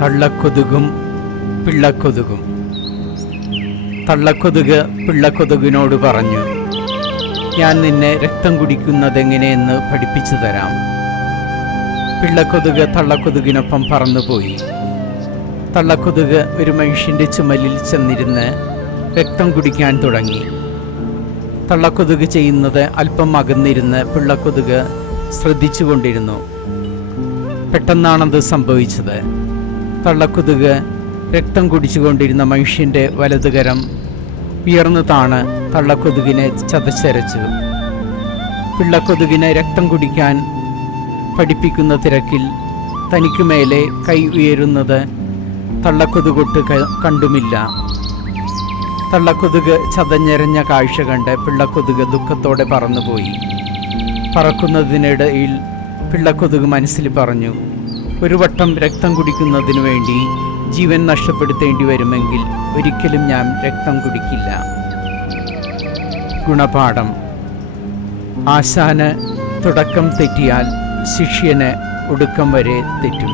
തള്ളക്കൊതുകും പിള്ളക്കൊതുകും. തള്ളക്കൊതുക് പിള്ളക്കൊതുകിനോട് പറഞ്ഞു ഞാൻ നിന്നെ രക്തം കുടിക്കുന്നതെങ്ങനെയെന്ന് പഠിപ്പിച്ചു തരാം. പിള്ളക്കൊതുക് തള്ളക്കൊതുകിനൊപ്പം പറന്നുപോയി. തള്ളക്കൊതുക് ഒരു മനുഷ്യന്റെ ചുമലിൽ ചെന്നിരുന്ന് രക്തം കുടിക്കാൻ തുടങ്ങി. തള്ളക്കൊതുക് ചെയ്യുന്നത് അല്പം അകന്നിരുന്ന് പിള്ളക്കൊതുക് ശ്രദ്ധിച്ചുകൊണ്ടിരുന്നു. പെട്ടെന്നാണത് സംഭവിച്ചത്. തള്ളക്കൊതുക് രക്തം കുടിച്ചുകൊണ്ടിരുന്ന മനുഷ്യന്റെ വലതുകരം ഉയർന്നു താണ് തള്ളക്കൊതുകിനെ ചതച്ചരച്ചു. പിള്ളക്കൊതുകിനെ രക്തം കുടിക്കാൻ പഠിപ്പിക്കുന്ന തിരക്കിൽ തനിക്ക് മേലെ കൈ ഉയരുന്നത് തള്ളക്കൊതുകൊട്ട് കണ്ടുമില്ല. തള്ളക്കൊതുക് ചതഞ്ഞെറിഞ്ഞ കാഴ്ച കണ്ട് പിള്ളക്കൊതുക് ദുഃഖത്തോടെ പറന്നുപോയി. പറക്കുന്നതിനിടയിൽ പിള്ളക്കൊതുക് മനസ്സിൽ പറഞ്ഞു ഒരു വട്ടം രക്തം കുടിക്കുന്നതിനു വേണ്ടി ജീവൻ നഷ്ടപ്പെടുത്തേണ്ടി വരുമെങ്കിൽ ഒരിക്കലും ഞാൻ രക്തം കുടിക്കില്ല. ഗുണപാഠം. ആശാന് തുടക്കം തെറ്റിയാൽ ശിഷ്യന് ഒടുക്കം വരെ തെറ്റും.